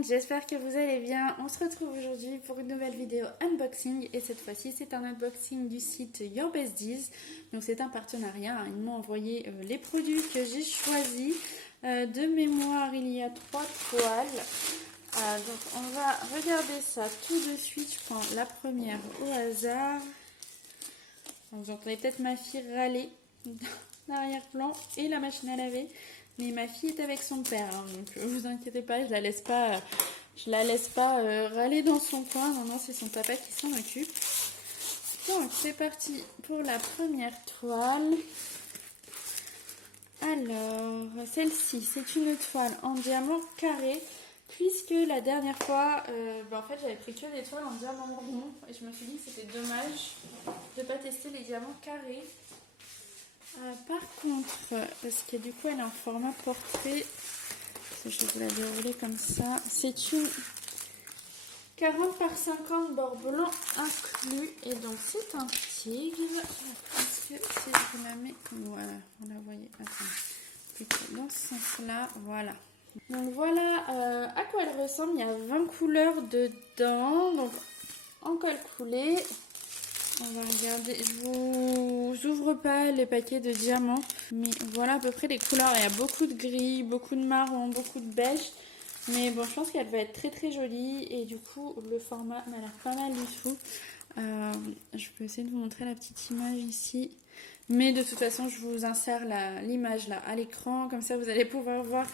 monde, j'espère que vous allez bien. On se retrouve aujourd'hui pour une nouvelle vidéo unboxing et cette fois-ci c'est un unboxing du site Your Best Deals. Donc c'est un partenariat, hein. Ils m'ont envoyé les produits que j'ai choisis. De mémoire, il y a 3 toiles. Donc on va regarder ça tout de suite. Je prends la première au hasard. Vous entendez peut-être ma fille râler l'arrière-plan et la machine à laver. Mais ma fille est avec son père, hein, donc vous inquiétez pas, je la laisse pas râler dans son coin. Non, c'est son papa qui s'en occupe. Donc c'est parti pour la première toile. Alors, celle-ci, c'est une toile en diamant carré. Puisque la dernière fois, en fait, j'avais pris que des toiles en diamant rond. Et je me suis dit que c'était dommage de ne pas tester les diamants carrés. Par contre, parce que du coup elle est en format portrait, je vais vous la dérouler comme ça, c'est une 40 par 50 bord blanc inclus et donc c'est un tigre. Est-ce que si je vous la mets, voilà, vous la voyez, attends, plutôt dans ce sens là, voilà. Donc voilà à quoi elle ressemble, il y a 20 couleurs dedans, donc en colle coulée. On va regarder, je vous ouvre pas les paquets de diamants, mais voilà à peu près les couleurs. Il y a beaucoup de gris, beaucoup de marron, beaucoup de beige. Mais bon, je pense qu'elle va être très très jolie et du coup le format m'a l'air pas mal du tout. Je peux essayer de vous montrer la petite image ici. Mais de toute façon, je vous insère l'image là à l'écran, comme ça vous allez pouvoir voir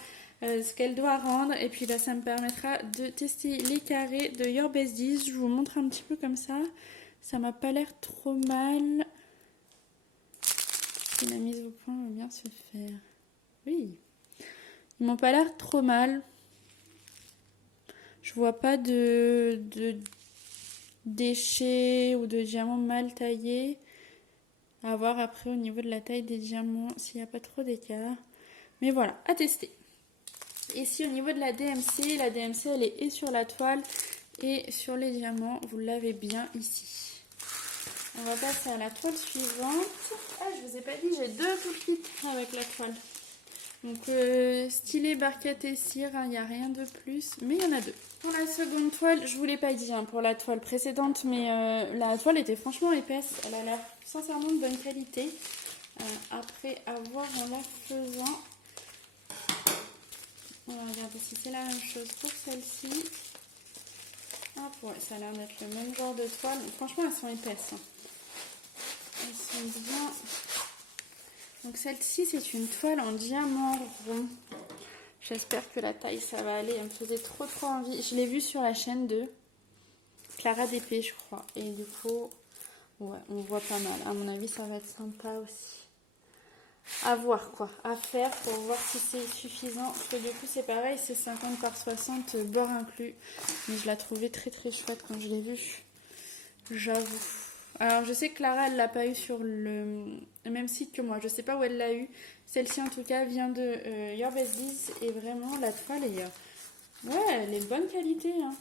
ce qu'elle doit rendre. Et puis là, ça me permettra de tester les carrés de Your Best Deals. Je vous montre un petit peu comme ça. Ça m'a pas l'air trop mal. Si la mise au point va bien se faire. Oui. Ils m'ont pas l'air trop mal. Je vois pas de déchets ou de diamants mal taillés. À voir après au niveau de la taille des diamants s'il n'y a pas trop d'écart. Mais voilà, à tester. Ici au niveau de la DMC elle est et sur la toile et sur les diamants. Vous l'avez bien ici. On va passer à la toile suivante. Ah, je vous ai pas dit, j'ai 2 tout kits avec la toile. Donc stylet, barquette et cire, il n'y a rien de plus, mais il y en a 2. Pour la seconde toile, je vous l'ai pas dit pour la toile précédente, mais la toile était franchement épaisse. Elle a l'air sincèrement de bonne qualité. Après avoir en la faisant, on va regarder si c'est la même chose pour celle-ci. Hop, ouais, ça a l'air d'être le même genre de toile. Franchement, elles sont épaisses. Elles sont bien. Donc celle-ci, c'est une toile en diamant rond. J'espère que la taille, ça va aller. Elle me faisait trop envie. Je l'ai vue sur la chaîne de Clara DP, je crois. Et du coup, ouais, on voit pas mal. À mon avis, ça va être sympa aussi. À voir quoi, à faire pour voir si c'est suffisant. Parce que du coup, c'est pareil, c'est 50 par 60, bord inclus. Mais je la trouvais très chouette quand je l'ai vue. J'avoue. Alors, je sais que Clara, elle l'a pas eu sur le même site que moi. Je sais pas où elle l'a eu. Celle-ci, en tout cas, vient de Your Best Deals. Et vraiment, la toile est, ouais, elle est de bonne qualité. Hein.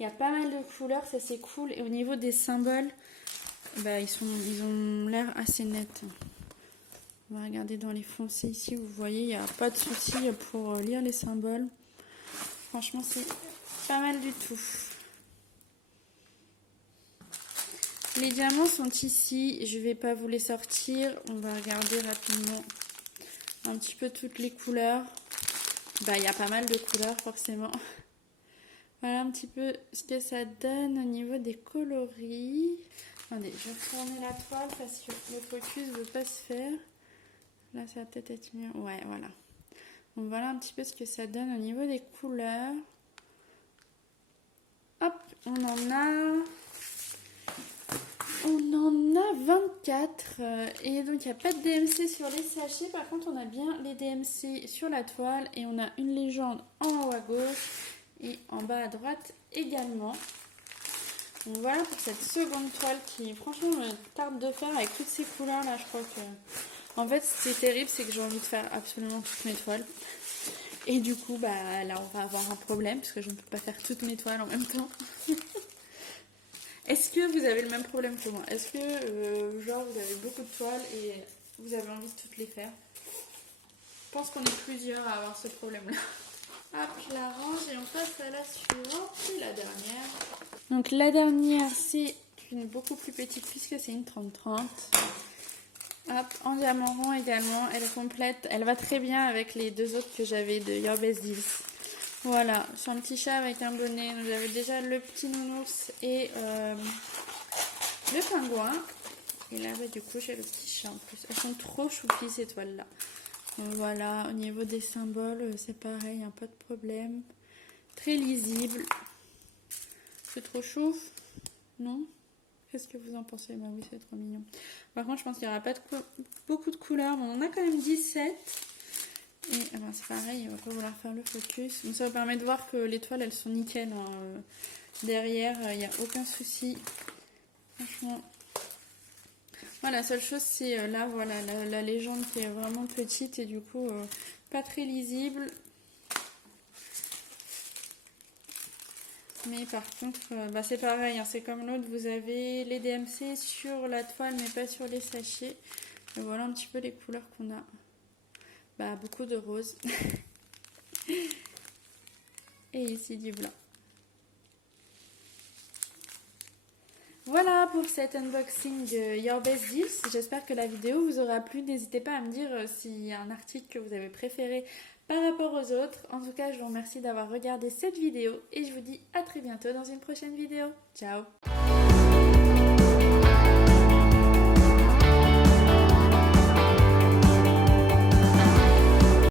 Il y a pas mal de couleurs, ça c'est cool. Et au niveau des symboles, ils ont l'air assez nets. On va regarder dans les foncés ici. Vous voyez, il n'y a pas de souci pour lire les symboles. Franchement, c'est pas mal du tout. Les diamants sont ici, je vais pas vous les sortir, on va regarder rapidement un petit peu toutes les couleurs. Il y a pas mal de couleurs forcément. Voilà un petit peu ce que ça donne au niveau des coloris. Attendez, je vais tourner la toile parce que le focus ne veut pas se faire. Là ça va peut-être être mieux. Ouais, voilà. Donc voilà un petit peu ce que ça donne au niveau des couleurs. Hop, on en a 24 et donc il n'y a pas de DMC sur les sachets. Par contre, on a bien les DMC sur la toile et on a une légende en haut à gauche et en bas à droite également. Donc voilà pour cette seconde toile qui franchement me tarde de faire avec toutes ces couleurs là. Je crois que en fait, ce qui est terrible, c'est que j'ai envie de faire absolument toutes mes toiles. Et du coup, là, on va avoir un problème parce que je ne peux pas faire toutes mes toiles en même temps. Est-ce que vous avez le même problème que moi? Est-ce que, genre, vous avez beaucoup de toiles et vous avez envie de toutes les faire? Je pense qu'on est plusieurs à avoir ce problème-là. Hop, je la range et on passe à la suivante, c'est la dernière. Donc la dernière, c'est une beaucoup plus petite puisque c'est une 30-30. Hop, en diamant rond également, elle est complète, elle va très bien avec les deux autres que j'avais de Your Best Deals. Voilà, sur un petit chat avec un bonnet, nous avons déjà le petit nounours et le pingouin. Et là, bah, du coup, j'ai le petit chat en plus. Elles sont trop choupies ces toiles-là. Donc voilà, au niveau des symboles, c'est pareil, pas de problème. Très lisible. C'est trop chou, non? Qu'est-ce que vous en pensez? Bah oui, c'est trop mignon. Par contre, je pense qu'il n'y aura pas beaucoup de couleurs, mais on en a quand même 17. Et eh ben, c'est pareil, il va pas vouloir faire le focus. Donc, ça vous permet de voir que les toiles, elles sont nickel. Hein. Derrière, il n'y a aucun souci. Franchement. Voilà, la seule chose, c'est là, voilà, la légende qui est vraiment petite et du coup, pas très lisible. Mais par contre, bah, c'est pareil, hein, c'est comme l'autre, vous avez les DMC sur la toile, mais pas sur les sachets. Et voilà un petit peu les couleurs qu'on a. Bah, beaucoup de rose. Et ici du blanc. Voilà pour cet unboxing de Your Best Deals. J'espère que la vidéo vous aura plu. N'hésitez pas à me dire s'il y a un article que vous avez préféré par rapport aux autres. En tout cas, je vous remercie d'avoir regardé cette vidéo et je vous dis à très bientôt dans une prochaine vidéo. Ciao!